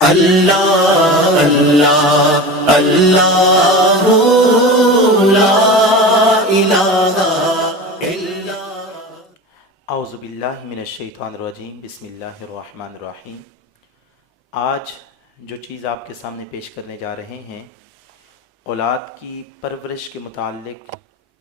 اللہ اللہ اللہ لا الہ الا۔ اعوذ باللہ من الشیطان الرجیم، بسم اللہ الرحمن الرحیم۔ آج جو چیز آپ کے سامنے پیش کرنے جا رہے ہیں، اولاد کی پرورش کے متعلق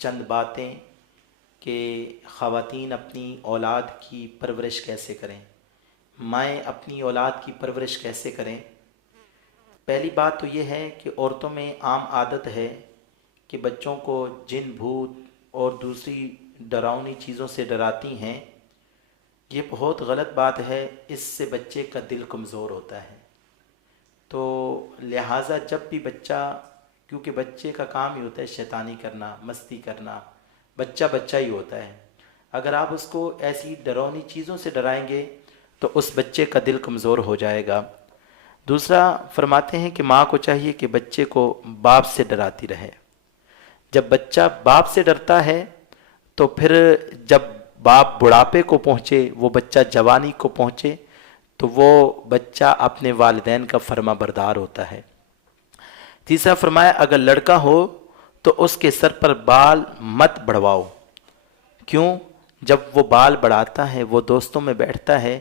چند باتیں کہ خواتین اپنی اولاد کی پرورش کیسے کریں، مائیں اپنی اولاد کی پرورش کیسے کریں۔ پہلی بات تو یہ ہے کہ عورتوں میں عام عادت ہے کہ بچوں کو جن بھوت اور دوسری ڈراؤنی چیزوں سے ڈراتی ہیں۔ یہ بہت غلط بات ہے، اس سے بچے کا دل کمزور ہوتا ہے۔ تو لہٰذا جب بھی بچہ، کیونکہ بچے کا کام ہی ہوتا ہے شیطانی کرنا، مستی کرنا، بچہ بچہ ہی ہوتا ہے، اگر آپ اس کو ایسی ڈراؤنی چیزوں سے ڈرائیں گے تو اس بچے کا دل کمزور ہو جائے گا۔ دوسرا فرماتے ہیں کہ ماں کو چاہیے کہ بچے کو باپ سے ڈراتی رہے۔ جب بچہ باپ سے ڈرتا ہے تو پھر جب باپ بڑھاپے کو پہنچے، وہ بچہ جوانی کو پہنچے، تو وہ بچہ اپنے والدین کا فرما بردار ہوتا ہے۔ تیسرا فرمایا اگر لڑکا ہو تو اس کے سر پر بال مت بڑھواؤ۔ کیوں؟ جب وہ بال بڑھاتا ہے، وہ دوستوں میں بیٹھتا ہے،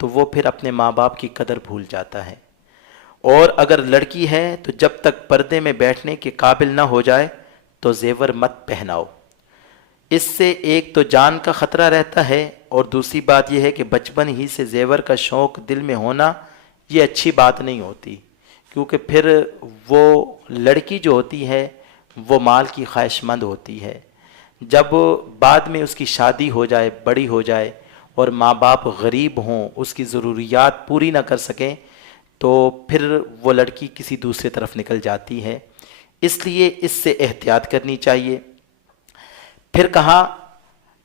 تو وہ پھر اپنے ماں باپ کی قدر بھول جاتا ہے۔ اور اگر لڑکی ہے تو جب تک پردے میں بیٹھنے کے قابل نہ ہو جائے تو زیور مت پہناؤ۔ اس سے ایک تو جان کا خطرہ رہتا ہے، اور دوسری بات یہ ہے کہ بچپن ہی سے زیور کا شوق دل میں ہونا یہ اچھی بات نہیں ہوتی، کیونکہ پھر وہ لڑکی جو ہوتی ہے وہ مال کی خواہش مند ہوتی ہے۔ جب بعد میں اس کی شادی ہو جائے، بڑی ہو جائے، اور ماں باپ غریب ہوں، اس کی ضروریات پوری نہ کر سکیں، تو پھر وہ لڑکی کسی دوسرے طرف نکل جاتی ہے۔ اس لیے اس سے احتیاط کرنی چاہیے۔ پھر کہا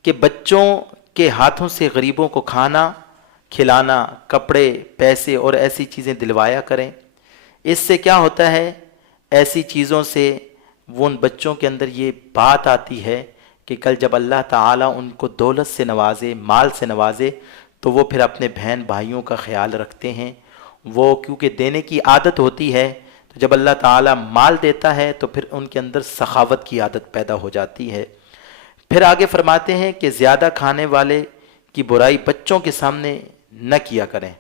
کہ بچوں کے ہاتھوں سے غریبوں کو کھانا کھلانا، کپڑے، پیسے اور ایسی چیزیں دلوایا کریں۔ اس سے کیا ہوتا ہے، ایسی چیزوں سے وہ ان بچوں کے اندر یہ بات آتی ہے کہ کل جب اللہ تعالیٰ ان کو دولت سے نوازے، مال سے نوازے، تو وہ پھر اپنے بہن بھائیوں کا خیال رکھتے ہیں۔ وہ کیونکہ دینے کی عادت ہوتی ہے، تو جب اللہ تعالیٰ مال دیتا ہے تو پھر ان کے اندر سخاوت کی عادت پیدا ہو جاتی ہے۔ پھر آگے فرماتے ہیں کہ زیادہ کھانے والے کی برائی بچوں کے سامنے نہ کیا کریں،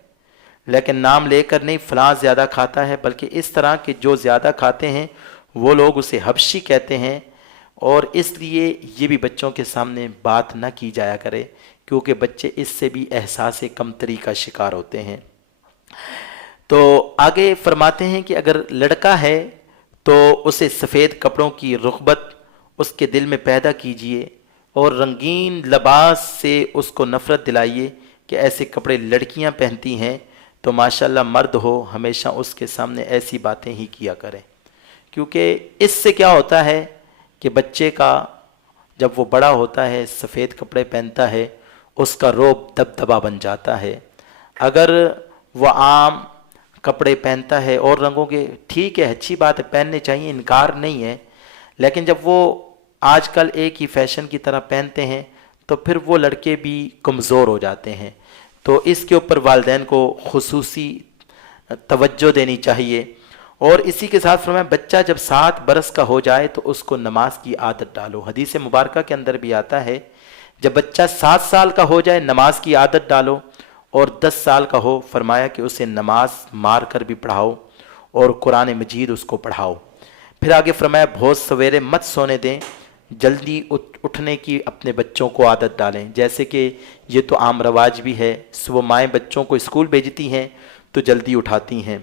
لیکن نام لے کر نہیں فلاں زیادہ کھاتا ہے، بلکہ اس طرح کہ جو زیادہ کھاتے ہیں وہ لوگ اسے حبشی کہتے ہیں، اور اس لیے یہ بھی بچوں کے سامنے بات نہ کی جایا کرے، کیونکہ بچے اس سے بھی احساس کمتری کا شکار ہوتے ہیں۔ تو آگے فرماتے ہیں کہ اگر لڑکا ہے تو اسے سفید کپڑوں کی رغبت اس کے دل میں پیدا کیجیے، اور رنگین لباس سے اس کو نفرت دلائیے کہ ایسے کپڑے لڑکیاں پہنتی ہیں، تو ماشاءاللہ مرد ہو ہمیشہ اس کے سامنے ایسی باتیں ہی کیا کریں، کیونکہ اس سے کیا ہوتا ہے کہ بچے کا جب وہ بڑا ہوتا ہے، سفید کپڑے پہنتا ہے، اس کا روب دبدبا بن جاتا ہے۔ اگر وہ عام کپڑے پہنتا ہے اور رنگوں کے، ٹھیک ہے، اچھی بات ہے، پہننے چاہیے، انکار نہیں ہے، لیکن جب وہ آج کل ایک ہی فیشن کی طرح پہنتے ہیں تو پھر وہ لڑکے بھی کمزور ہو جاتے ہیں۔ تو اس کے اوپر والدین کو خصوصی توجہ دینی چاہیے۔ اور اسی کے ساتھ فرمایا بچہ جب 7 برس کا ہو جائے تو اس کو نماز کی عادت ڈالو۔ حدیث مبارکہ کے اندر بھی آتا ہے جب بچہ 7 سال کا ہو جائے نماز کی عادت ڈالو، اور 10 سال کا ہو فرمایا کہ اسے نماز مار کر بھی پڑھاؤ اور قرآن مجید اس کو پڑھاؤ۔ پھر آگے فرمایا بہت سویرے مت سونے دیں، جلدی اٹھنے کی اپنے بچوں کو عادت ڈالیں، جیسے کہ یہ تو عام رواج بھی ہے، صبح مائیں بچوں کو اسکول بھیجتی ہیں تو جلدی اٹھاتی ہیں۔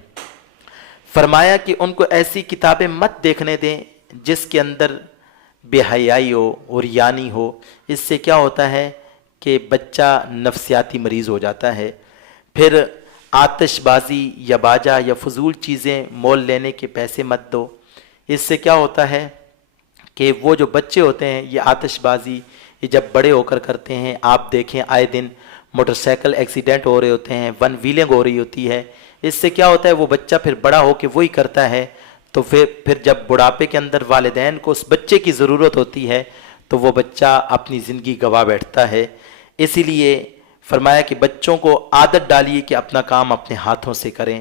فرمایا کہ ان کو ایسی کتابیں مت دیکھنے دیں جس کے اندر بے حیائی ہو اور یانی ہو۔ اس سے کیا ہوتا ہے کہ بچہ نفسیاتی مریض ہو جاتا ہے۔ پھر آتش بازی یا باجا یا فضول چیزیں مول لینے کے پیسے مت دو۔ اس سے کیا ہوتا ہے کہ وہ جو بچے ہوتے ہیں یہ آتش بازی یہ جب بڑے ہو کر کرتے ہیں، آپ دیکھیں آئے دن موٹر سائیکل ایکسیڈنٹ ہو رہے ہوتے ہیں، ون ویلنگ ہو رہی ہوتی ہے۔ اس سے کیا ہوتا ہے وہ بچہ پھر بڑا ہو کے وہی کرتا ہے، تو پھر جب بڑھاپے کے اندر والدین کو اس بچے کی ضرورت ہوتی ہے تو وہ بچہ اپنی زندگی گنوا بیٹھتا ہے۔ اسی لیے فرمایا کہ بچوں کو عادت ڈالیے کہ اپنا کام اپنے ہاتھوں سے کریں،